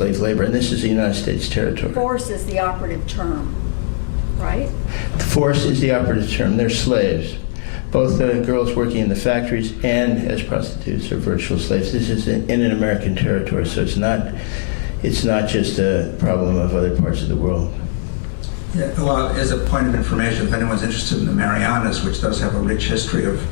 slave labor, and this is the United States territory. Force is the operative term, right? Force is the operative term. They're slaves. Both the girls working in the factories and as prostitutes are virtual slaves. This is in an American territory, so it's not just a problem of other parts of the world. Yeah, well, as a point of information, if anyone's interested in the Marianas, which does have a rich history of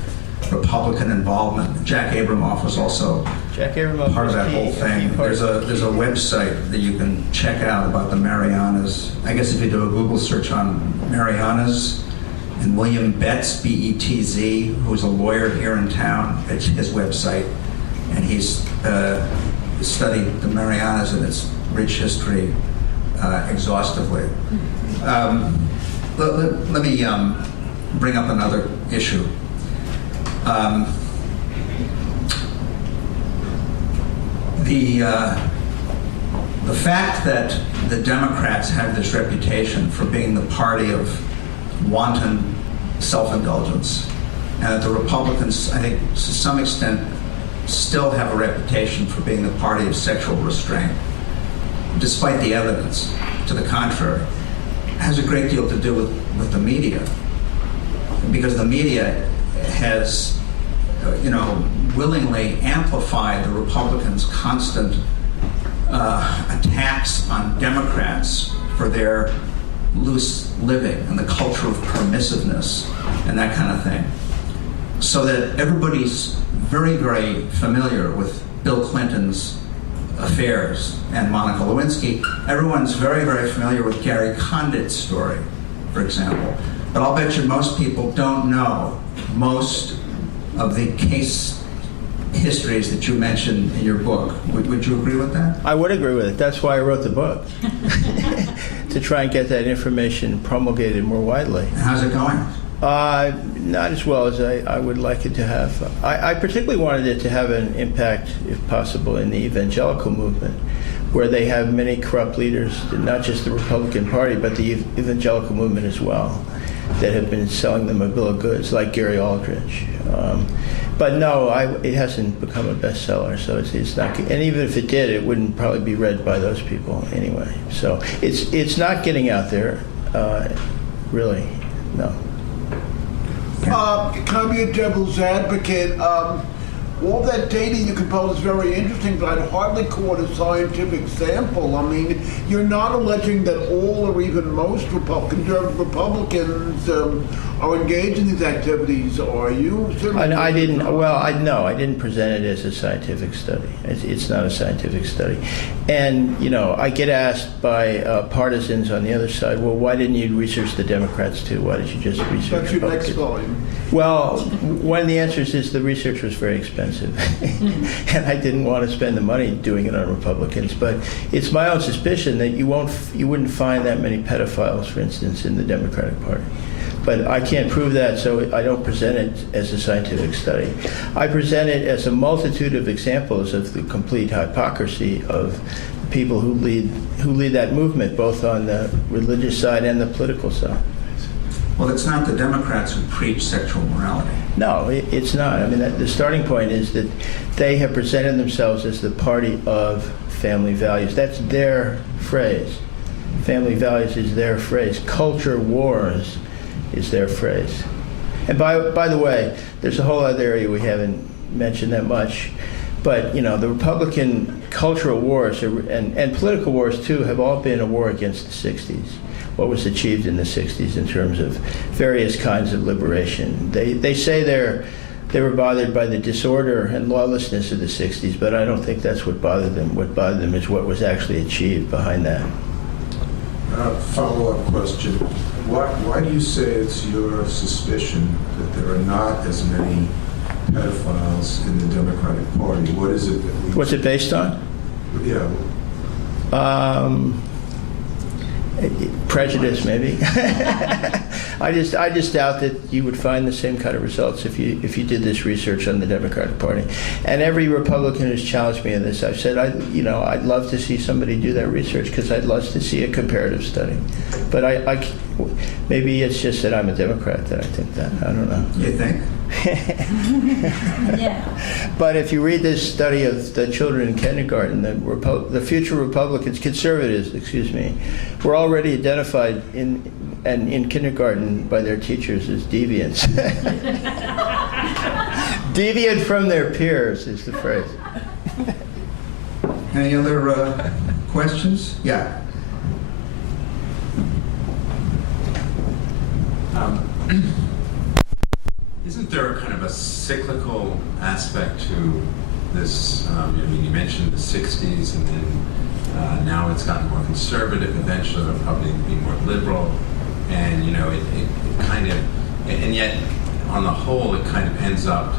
Republican involvement, Jack Abramoff was also part of that whole thing. There's a website that you can check out about the Marianas. I guess if you do a Google search on Marianas, and William Betz, B-E-T-Z, who's a lawyer here in town, it's his website, and he's studied the Marianas and its rich history exhaustively. Let me bring up another issue. The fact that the Democrats have this reputation for being the party of wanton self-indulgence, and that the Republicans, I think, to some extent, still have a reputation for being the party of sexual restraint, despite the evidence to the contrary, has a great deal to do with the media, because the media has, willingly amplified the Republicans' constant attacks on Democrats for their loose living and the culture of permissiveness and that kind of thing. So that everybody's very, very familiar with Bill Clinton's affairs and Monica Lewinsky. Everyone's very, very familiar with Gary Condit's story, for example. But I'll bet you most people don't know most of the case histories that you mentioned in your book. Would you agree with that? I would agree with it. That's why I wrote the book, to try and get that information promulgated more widely. And how's it going? Not as well as I would like it to have. I particularly wanted it to have an impact, if possible, in the evangelical movement, where they have many corrupt leaders, not just the Republican Party, but the evangelical movement as well, that have been selling them a bill of goods, like Gary Aldrich. But no, it hasn't become a bestseller, so it's not. And even if it did, it wouldn't probably be read by those people anyway. So it's not getting out there, really. No. Can I be a devil's advocate? All that data you compose is very interesting, but I'd hardly call it a scientific sample. I mean, you're not alleging that all or even most conservative Republicans are engaged in these activities, are you? I didn't. Well, no, I didn't present it as a scientific study. It's not a scientific study. And I get asked by partisans on the other side, well, why didn't you research the Democrats too? Why did you just research That's your Republicans? next volume. Well, one of the answers is the research was very expensive, and I didn't want to spend the money doing it on Republicans. But it's my own suspicion that you wouldn't find that many pedophiles, for instance, in the Democratic Party. But I can't prove that, so I don't present it as a scientific study. I present it as a multitude of examples of the complete hypocrisy of people who lead that movement, both on the religious side and the political side. Well, it's not the Democrats who preach sexual morality. No, it's not. I mean, the starting point is that they have presented themselves as the party of family values. That's their phrase. Family values is their phrase. Culture wars is their phrase. And by the way, there's a whole other area we haven't mentioned that much. But, the Republican cultural wars and political wars, too, have all been a war against the 60s. What was achieved in the 60s in terms of various kinds of liberation. They say they were bothered by the disorder and lawlessness of the 60s, but I don't think that's what bothered them. What bothered them is what was actually achieved behind that. Follow-up question. Why do you say it's your suspicion that there are not as many pedophiles in the Democratic Party? What is it that we... What's it based on? Yeah. Prejudice, maybe. I just doubt that you would find the same kind of results if you did this research on the Democratic Party. And every Republican who's challenged me on this, I've said I'd love to see somebody do that research because I'd love to see a comparative study. But maybe it's just that I'm a Democrat that I think that. I don't know. You think? Yeah. But if you read this study of the children in kindergarten, the future Republicans, conservatives, excuse me, were already identified in kindergarten by their teachers as deviants. Deviant from their peers is the phrase. Any other questions? Yeah. Isn't there kind of a cyclical aspect to this? I mean, you mentioned the 60s, and then now it's gotten more conservative. Eventually, it'll probably be more liberal, and it kind of, and yet, on the whole, it kind of ends up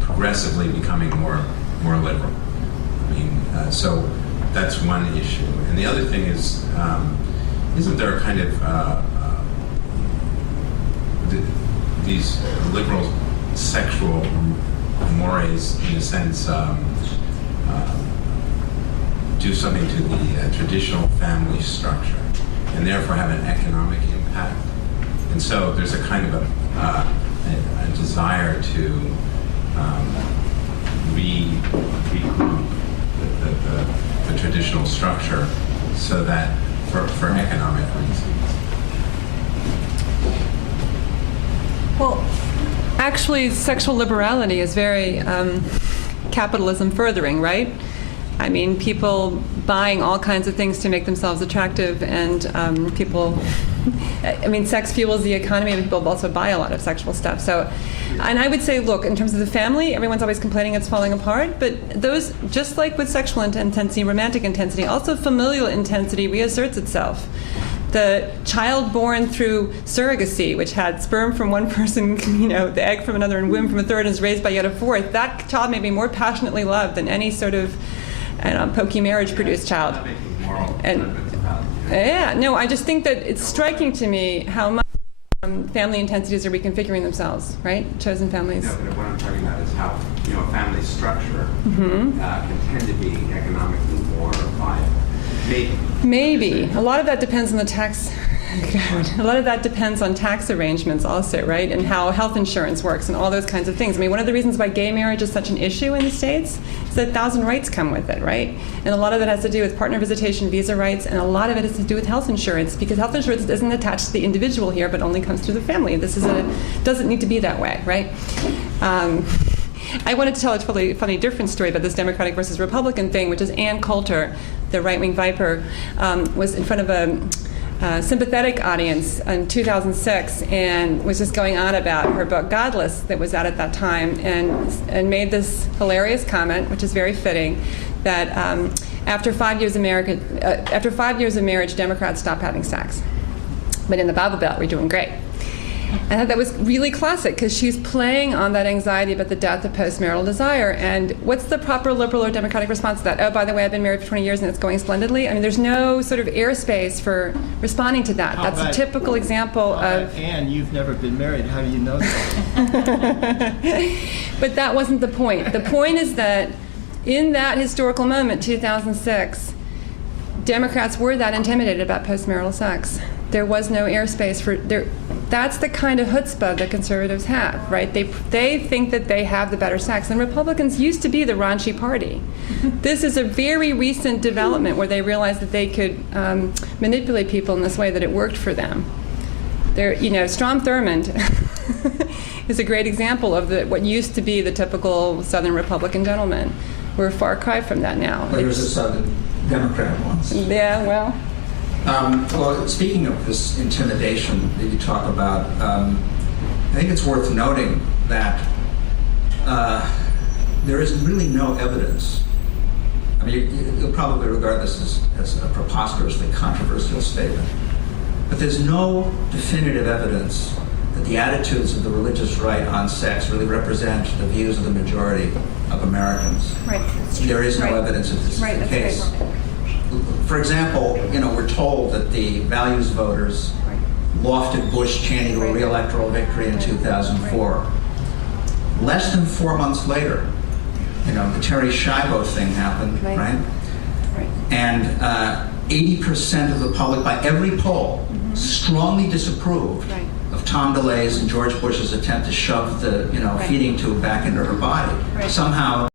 progressively becoming more liberal. I mean, so that's one issue, and the other thing is, isn't there a kind of these liberal sexual mores, in a sense, do something to the traditional family structure, and therefore have an economic impact. And so there's a kind of a desire to regroup the traditional structure, so that for economic reasons. Well, actually, sexual liberality is very capitalism furthering, right? I mean, people buying all kinds of things to make themselves attractive, and sex fuels the economy, and people also buy a lot of sexual stuff. So, and I would say, look, in terms of the family, everyone's always complaining it's falling apart, but those, just like with sexual intensity, romantic intensity, also familial intensity reasserts itself. The child born through surrogacy, which had sperm from one person, the egg from another, and womb from a third, and is raised by yet a fourth, that child may be more passionately loved than any sort of pokey marriage-produced child. And yeah, no, I just think that it's striking to me how much family intensities are reconfiguring themselves, right? Chosen families. No, but what I'm talking about is how a family structure can tend to be economically more viable. Maybe. A lot of that depends on the tax. A lot of that depends on tax arrangements also, right? And how health insurance works and all those kinds of things. I mean, one of the reasons why gay marriage is such an issue in the States is that 1,000 rights come with it, right? And a lot of it has to do with partner visitation, visa rights, and a lot of it has to do with health insurance, because health insurance isn't attached to the individual here, but only comes through the family. This doesn't need to be that way, right? I wanted to tell a totally funny different story about this Democratic versus Republican thing, which is Ann Coulter, the right-wing Viper, was in front of a sympathetic audience in 2006 and was just going on about her book Godless that was out at that time, and made this hilarious comment, which is very fitting, that after 5 years of marriage, Democrats stopped having sex, but in the Bible Belt, we're doing great. I thought that was really classic, because she's playing on that anxiety about the death of postmarital desire. And what's the proper liberal or democratic response to that? Oh, by the way, I've been married for 20 years and it's going splendidly. I mean, there's no sort of airspace for responding to that. That's a typical example of... Anne, you've never been married. How do you know that? But that wasn't the point. The point is that in that historical moment, 2006, Democrats were that intimidated about postmarital sex. There was no airspace for there. That's the kind of chutzpah that conservatives have, right? They think that they have the better sex, and Republicans used to be the raunchy party. This is a very recent development where they realized that they could manipulate people in this way that it worked for them. Strom Thurmond is a great example of what used to be the typical Southern Republican gentleman. We're a far cry from that now. Well, there's a Southern Democrat once. Yeah, well. Well, speaking of this intimidation that you talk about, I think it's worth noting that there is really no evidence. I mean, you'll probably regard this as a preposterously controversial statement, but there's no definitive evidence that the attitudes of the religious right on sex really represent the views of the majority of Americans. Right. There is no evidence that this is the case. For example, we're told that the values voters lofted Bush chanting to a re-electoral victory in 2004. Less than 4 months later, the Terry Schiavo thing happened, right? And 80% of the public, by every poll, strongly disapproved of Tom DeLay's and George Bush's attempt to shove the Right. feeding tube back into her body. Right. Somehow